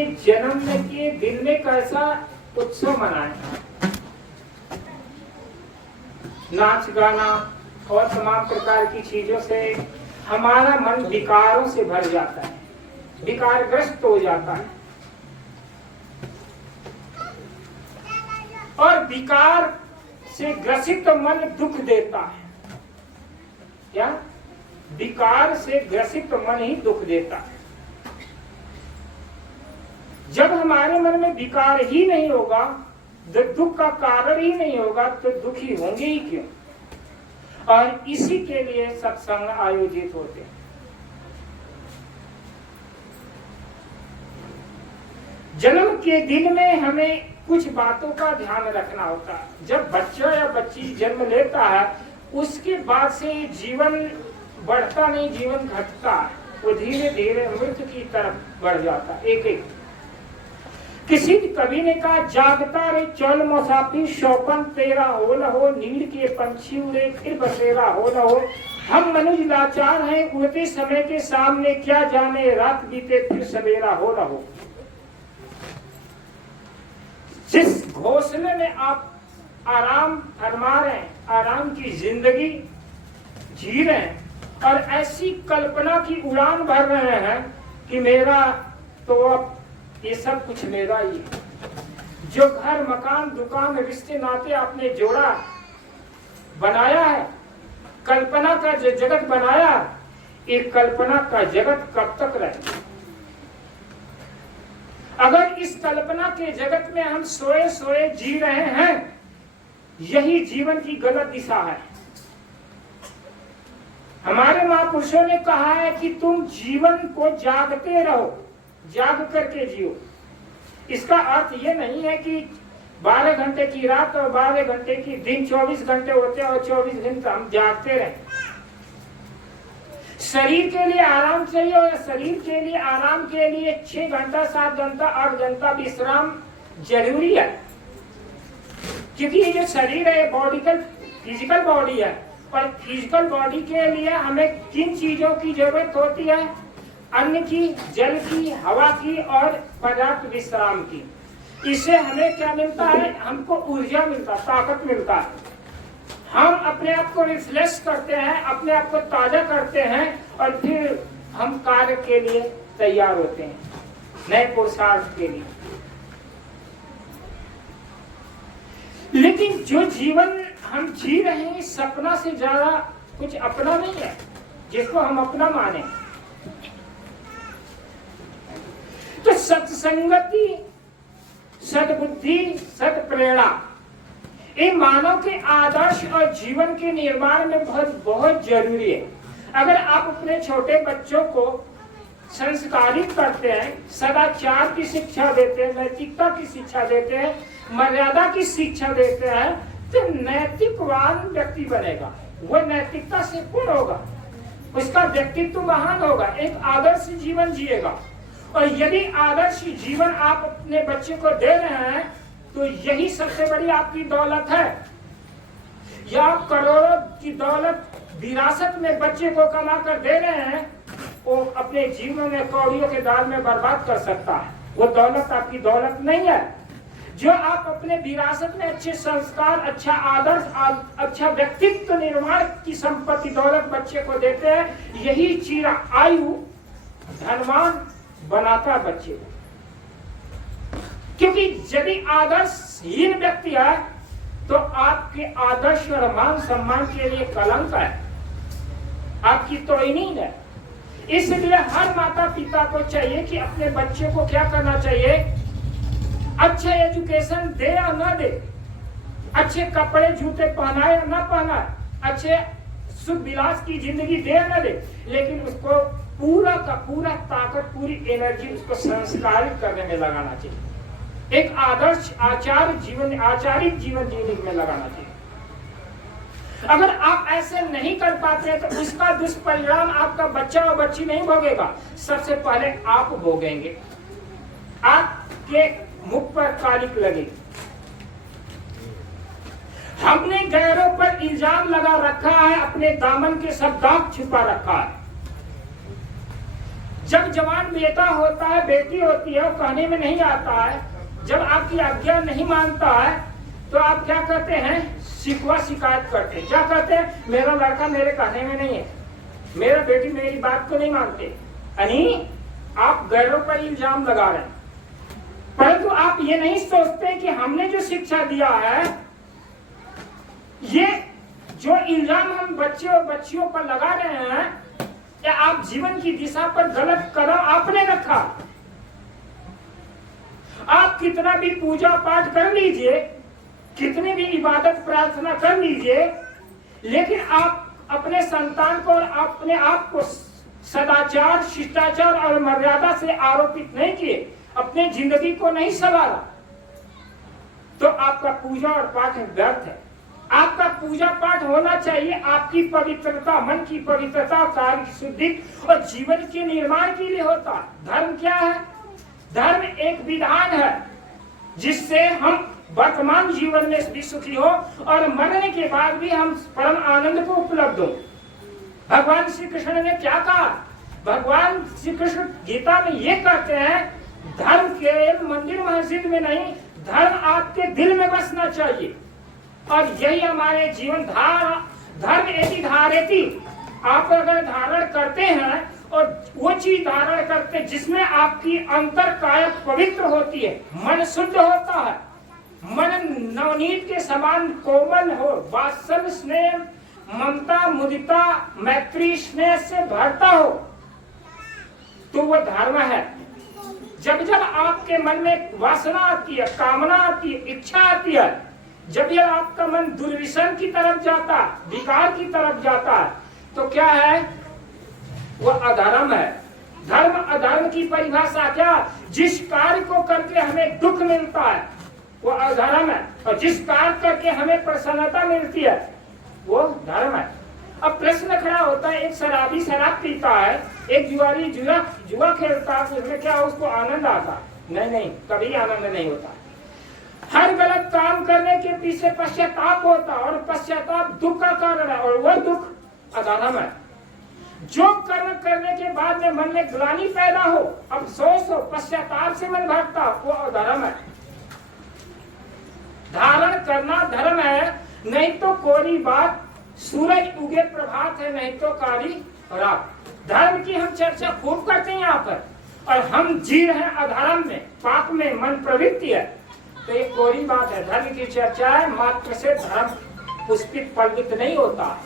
के जन्म के दिन में कैसा उत्सव मनाएं, नाच गाना और तमाम प्रकार की चीजों से हमारा मन विकारों से भर जाता है, विकारग्रस्त हो जाता है। और विकार से ग्रसित मन दुख देता है। क्या? विकार से ग्रसित मन ही दुख देता है। जब हमारे मन में विकार ही नहीं होगा, दुख का कारण ही नहीं होगा, तो दुखी होंगे ही क्यों? और इसी के लिए सत्संग आयोजित होते हैं। जन्म के दिन में हमें कुछ बातों का ध्यान रखना होता है। जब बच्चा या बच्ची जन्म लेता है, उसके बाद से जीवन बढ़ता नहीं, जीवन घटता है। वो धीरे धीरे मृत्यु की तरफ बढ़ जाता है, एक एक। किसी कवि ने कहा, जागता रे चल मुसाफिर शौकन तेरा हो न हो, नीड़ के पंछी उड़े फिर बसेरा हो न हो। हम मनुष्य लाचार हैं, उड़ते समय के सामने, क्या जाने रात बीते फिर सवेरा हो न हो। जिस घोंसले में आप आराम फरमा रहे हैं, आराम की जिंदगी जी रहे हैं, और ऐसी कल्पना की उड़ान भर रहे हैं कि मेरा तो अब ये सब कुछ मेरा ही है। जो घर मकान दुकान रिश्ते नाते आपने जोड़ा बनाया है, कल्पना का जो जगत बनाया, ये कल्पना का जगत कब तक रहेगा? अगर इस कल्पना के जगत में हम सोए सोए जी रहे हैं, यही जीवन की गलत दिशा है। हमारे महापुरुषों ने कहा है कि तुम जीवन को जागते रहो, जाग करके जियो। इसका अर्थ ये नहीं है कि 12 घंटे की रात और 12 घंटे की दिन, 24 घंटे होते हैं और 24 घंटे हम जागते रहें। शरीर के लिए आराम चाहिए, और शरीर के लिए आराम के लिए 6 घंटा 7 घंटा 8 घंटा विश्राम जरूरी है। क्योंकि ये जो शरीर है बॉडिकल फिजिकल बॉडी है, और फिजिकल बॉडी के लिए हमें किन चीजों की जरूरत होती है? अन्न की, जल की, हवा की और पर्याप्त विश्राम की। इससे हमें क्या मिलता है? हमको ऊर्जा मिलता, ताकत मिलता है। हम अपने आप को रिफ्रेश करते हैं, अपने आप को ताजा करते हैं, और फिर हम कार्य के लिए तैयार होते हैं, नए पुरुषार्थ के लिए। लेकिन जो जीवन हम जी रहे हैं, सपना से ज्यादा कुछ अपना नहीं है जिसको हम अपना माने। तो सत्संगति, सद्बुद्धि, सत्प्रेरणा, ये मानव के आदर्श और जीवन के निर्माण में बहुत बहुत जरूरी है। अगर आप अपने छोटे बच्चों को संस्कारित करते हैं, सदाचार की शिक्षा देते हैं, नैतिकता की शिक्षा देते हैं, मर्यादा की शिक्षा देते हैं, तो नैतिकवान व्यक्ति बनेगा। वो नैतिकता से पूर्ण होगा, उसका व्यक्तित्व महान होगा, एक आदर्श जीवन जिएगा। और यदि आदर्श जीवन आप अपने बच्चे को दे रहे हैं, तो यही सबसे बड़ी आपकी दौलत है। या आप करोड़ों की दौलत विरासत में बच्चे को कमा कर दे रहे हैं, वो अपने जीवन में कौड़ियों के दाल में बर्बाद कर सकता है। वो दौलत आपकी दौलत नहीं है। जो आप अपने विरासत में अच्छे संस्कार, अच्छा आदर्श, अच्छा व्यक्तित्व निर्माण की संपत्ति दौलत बच्चे को देते हैं, यही चिरा आयु धनवान बनाता बच्चे को। क्योंकि यदि आदर्शहीन व्यक्ति है, तो आपके आदर्श और मान सम्मान के लिए कलंक है, आपकी तौहीन है। इसलिए हर माता पिता को चाहिए कि अपने बच्चे को क्या करना चाहिए? अच्छे एजुकेशन दे या ना दे, अच्छे कपड़े जूते पहनाए या ना पहनाए, अच्छे सुख विलास की जिंदगी दे या ना दे, लेकिन उसको पूरा का पूरा ताकत, पूरी एनर्जी उसको संस्कारित करने में लगाना चाहिए। एक आदर्श आचारित जीवन जीने में लगाना चाहिए। अगर आप ऐसे नहीं कर पाते तो उसका दुष्परिणाम आपका बच्चा और बच्ची नहीं भोगेगा, सबसे पहले आप भोगेंगे। आपके मुख पर कालिक लगेगी। हमने गैरों पर इल्जाम लगा रखा है, अपने दामन के सब दाग छुपा रखा है। जब जवान बेटा होता है, बेटी होती है, कहने में नहीं आता है, जब आपकी आज्ञा नहीं मानता है, तो आप क्या कहते हैं? शिकवा शिकायत करते हैं। क्या कहते हैं? मेरा लड़का मेरे कहने में नहीं है, मेरा बेटी मेरी बात को नहीं मानते। यानी आप गैरों पर इल्जाम लगा रहे हैं, परंतु आप ये नहीं सोचते कि हमने जो शिक्षा दिया है, ये जो इल्जाम हम बच्चे और बच्चियों पर लगा रहे हैं, या आप जीवन की दिशा पर गलत कदम आपने रखा। आप कितना भी पूजा पाठ कर लीजिए, कितनी भी इबादत प्रार्थना कर लीजिए, लेकिन आप अपने संतान को और अपने आप को सदाचार, शिष्टाचार और मर्यादा से आरोपित नहीं किए, अपने जिंदगी को नहीं संवारा, तो आपका पूजा और पाठ व्यर्थ है। आपका पूजा पाठ होना चाहिए आपकी पवित्रता, मन की पवित्रता, कार्य की शुद्धि और जीवन के निर्माण के लिए होता है। धर्म क्या है? धर्म एक विधान है जिससे हम वर्तमान जीवन में भी सुखी हो और मरने के बाद भी हम परम आनंद को उपलब्ध हो। भगवान श्री कृष्ण ने क्या कहा? भगवान श्री कृष्ण गीता में ये कहते हैं, धर्म केवल मंदिर मस्जिद में नहीं, धर्म आपके दिल में बसना चाहिए। और यही हमारे जीवन धर्म यदि धारेती, आप अगर धारण करते हैं और वो चीज धारण करते जिसमें आपकी अंतर काया पवित्र होती है, मन शुद्ध होता है, मन नवनीत के समान कोमल हो, वात्सल्य, स्नेह, ममता, मुदिता, मैत्री, स्नेह से भरता हो, तो वो धर्म है। जब जब आपके मन में वासना आती है, कामना आती है, इच्छा आती है, जब ये आपका मन दुर्विषण की तरफ जाता है, विकार की तरफ जाता है, तो क्या है? वो अधर्म है। धर्म अधर्म की परिभाषा क्या? जिस कार्य को करके हमें दुख मिलता है वो अधर्म है, और जिस कार्य करके हमें प्रसन्नता मिलती है वो धर्म है। अब प्रश्न खड़ा होता है, एक शराबी शराब पीता है, एक जुआरी जुआ खेलता है, उसमें क्या उसको आनंद आता? नहीं, कभी आनंद नहीं होता। हर गलत काम करने के पीछे पश्चाताप होता, और पश्चाताप दुख का कारण है, और वह दुख अधर्म है। जो कर्म करने के बाद में मन में ग्लानि पैदा हो, अफसोस हो, पश्चाताप से मन भरता, वो अधर्म है। धारण करना धर्म है, नहीं तो कोरी बात, सूरज उगे प्रभात है, नहीं तो कारी रात। धर्म की हम चर्चा खूब करते हैं यहाँ पर, और हम जी रहे हैं अधर्म में, पाप में, मन प्रवृत्ति है, तो ये कोरी बात है। धर्म की चर्चा है, मात्र से धर्म पुष्पित फलित नहीं होता।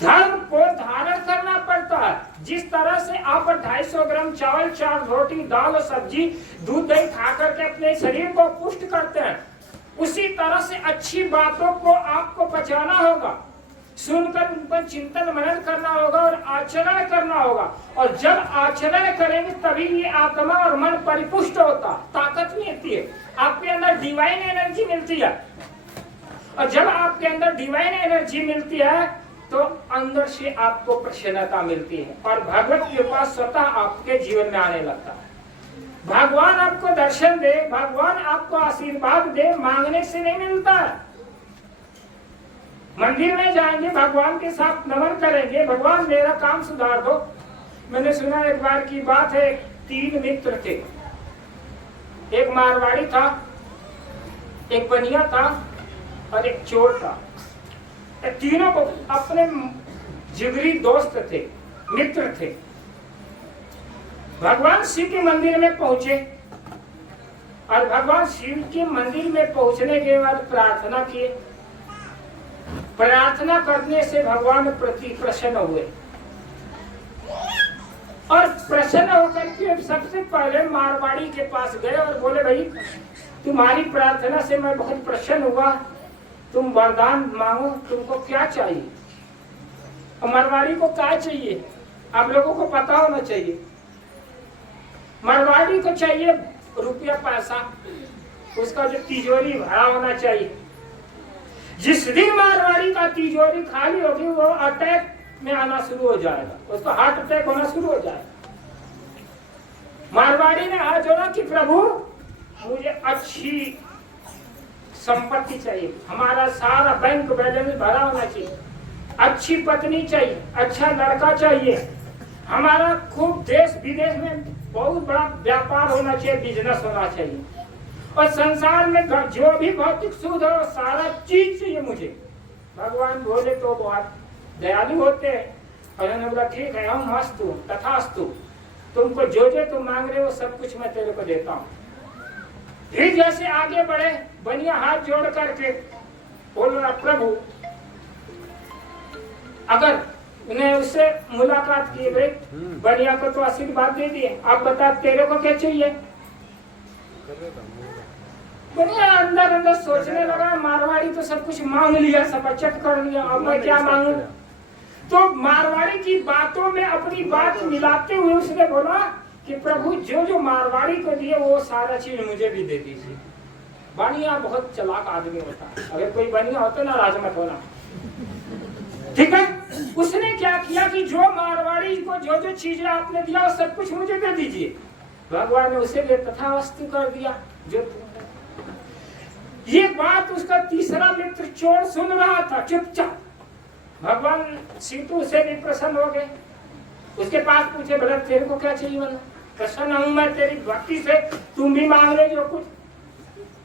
धर्म को धारण करना पड़ता है। जिस तरह से आप 250 ग्राम चावल, 4 रोटी, दाल और सब्जी, दूध दही खा करके अपने शरीर को पुष्ट करते हैं, उसी तरह से अच्छी बातों को आपको पचाना होगा, सुनकर उन पर चिंतन मनन करना होगा और आचरण करना होगा। और जब आचरण करेंगे तभी ये आत्मा और मन परिपुष्ट होता, ताकत मिलती है, आपके अंदर डिवाइन एनर्जी मिलती है। और जब आपके अंदर डिवाइन एनर्जी मिलती है तो अंदर से आपको प्रसन्नता मिलती है, और भगवत कृपा स्वतः आपके जीवन में आने लगता है। भगवान आपको दर्शन दे, भगवान आपको आशीर्वाद दे, मांगने से नहीं मिलता है। मंदिर में जाएंगे, भगवान के साथ नमन करेंगे, भगवान मेरा काम सुधार दो। मैंने सुना एक बार की बात है, 3 मित्र थे, एक मारवाड़ी था, एक बनिया था और एक चोर था। तीनों को अपने जिगरी दोस्त थे, मित्र थे। भगवान शिव के मंदिर में पहुंचे, और भगवान शिव के मंदिर में पहुंचने के बाद प्रार्थना किए। प्रार्थना करने से भगवान प्रति प्रसन्न हुए, और प्रसन्न होकर के सबसे पहले मारवाड़ी के पास गए और बोले, भाई तुम्हारी प्रार्थना से मैं बहुत प्रसन्न हुआ, तुम वरदान मांगो, तुमको क्या चाहिए? और मारवाड़ी को क्या चाहिए आप लोगों को पता होना चाहिए। मारवाड़ी को चाहिए रुपया पैसा, उसका जो तिजोरी भरा होना चाहिए। जिस दिन मारवाड़ी का तिजोरी खाली होगी वो अटैक में आना शुरू हो जाएगा, उसको हार्ट अटैक होना शुरू हो जाएगा। मारवाड़ी ने हाथ जोड़ा कि प्रभु मुझे अच्छी संपत्ति चाहिए, हमारा सारा बैंक बैलेंस भरा होना चाहिए, अच्छी पत्नी चाहिए, अच्छा लड़का चाहिए, हमारा खूब देश विदेश में बहुत बड़ा व्यापार होना चाहिए, बिजनेस होना चाहिए, और संसार में जो भी भौतिक सुख हो सारा चीज चाहिए मुझे। भगवान बोले तो बहुत दयालु होते हैं, और उन्होंने बोला ठीक है हम मस्तु तथास्तु, तुमको जो जो तुम मांग रहे हो सब कुछ मैं तेरे को देता हूँ। फिर जैसे आगे बढ़े बनिया हाथ जोड़ करके बोल रहा प्रभु, अगर उन्हें उससे मुलाकात की भाई बनिया को तो आशीर्वाद दे दिए, आप बता तेरे को क्या चाहिए। बनिया अंदर अंदर सोचने लगा मारवाड़ी तो सब कुछ मांग लिया, सब अचट कर लिया, अब मैं क्या मांगू। तो मारवाड़ी की बातों में अपनी बात मिलाते हुए उसने बोला कि प्रभु जो जो मारवाड़ी को दिए वो सारा चीज मुझे भी दे दीजिए। बनिया बहुत चालाक आदमी होता है, अगर कोई बनिया होता ना राजमत होना, ठीक है। उसने क्या किया कि जो मारवाड़ी को जो जो चीजें आपने दिया वो सब कुछ मुझे दे दीजिए। भगवान ने उसे भी तथास्तु कर दिया। जो ये बात उसका तीसरा मित्र चोर सुन रहा था चुपचाप। भगवान सीतू से भी प्रसन्न हो गए, उसके पास पूछे बोला तेरे को क्या चाहिए। बोला प्रसन्न हूं मैं तेरी भक्ति से, तुम भी मांग रहे जो कुछ।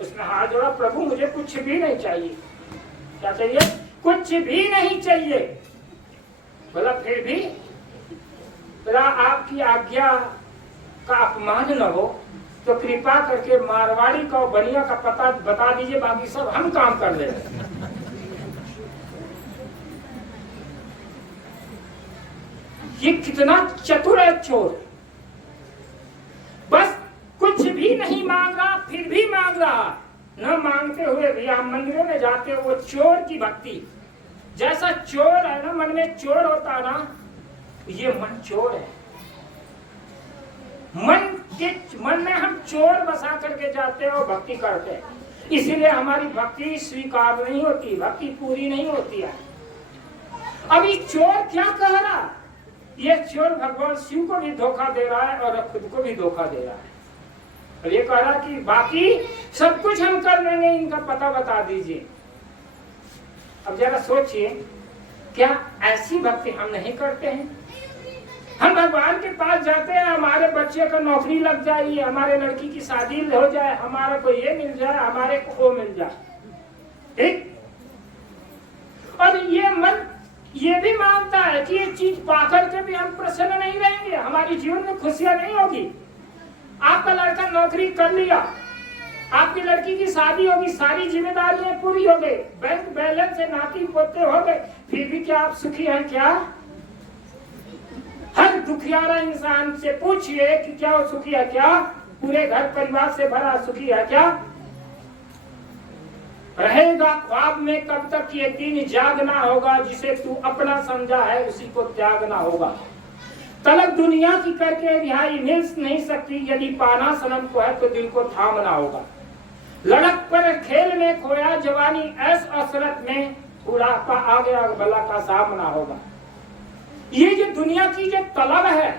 उसने हाथ जोड़ा प्रभु मुझे कुछ भी नहीं चाहिए। क्या चाहिए? कुछ भी नहीं चाहिए। बोला फिर भी बोला आपकी आज्ञा का अपमान न हो तो कृपा करके मारवाड़ी का बनिया का पता बता दीजिए, बाकी सब हम काम कर ले। ये कितना चतुर है चोर, बस कुछ भी नहीं मांग रहा फिर भी मांग रहा, न मांगते हुए भी आप मंदिरों में जाते हो। वो चोर की भक्ति, जैसा चोर है ना मन में चोर होता ना, ये मन चोर है। मन में हम चोर बसा करके जाते हो भक्ति करते हैं, इसीलिए हमारी भक्ति स्वीकार नहीं होती, भक्ति पूरी नहीं होती है। अभी चोर क्या कह रहा, ये चोर भगवान शिव को भी धोखा दे रहा है और खुद को भी धोखा दे रहा है। और ये कह रहा कि बाकी सब कुछ हम कर लेंगे, इनका पता बता दीजिए। अब जरा सोचिए, क्या ऐसी भक्ति हम नहीं करते हैं? हम भगवान के पास जाते हैं, हमारे बच्चे का नौकरी लग जाए, हमारे लड़की की शादी हो जाए, हमारा को ये मिल जाए, हमारे को वो मिल जाए, ठीक। और ये मन ये भी मानता है कि ये चीज पाकर के भी हम प्रसन्न नहीं रहेंगे, हमारी जीवन में खुशियां नहीं होगी। आपका लड़का नौकरी कर लिया, आपकी लड़की की शादी होगी, सारी जिम्मेदारियां पूरी हो गई, बैंक बैलेंस से नाती पोते हो गए, फिर भी क्या आप सुखी हैं? क्या हर दुखियारा इंसान से पूछिए कि क्या वो सुखी है? क्या पूरे घर परिवार से भरा सुखी है? क्या रहेगा ख्वाब में कब तक ये दिन जागना होगा, जिसे तू अपना समझा है उसी को त्यागना होगा। तलब दुनिया की करके रिहाई मिल नहीं सकती, यदि पाना सनम को है तो दिल को थामना होगा। लड़क पर खेल में खोया जवानी, ऐस असरत में बुढ़ापा आ गया, भला का सामना होगा। ये जो दुनिया की जो तलब है,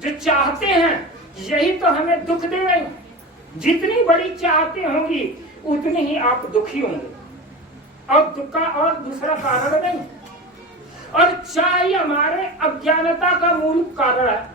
जो चाहते हैं, यही तो हमें दुख दे रही। जितनी बड़ी चाहते होंगी उतनी ही आप दुखी होंगे, और दुख का और दूसरा कारण नहीं। और चाहे हमारे अज्ञानता का मूल कारण है,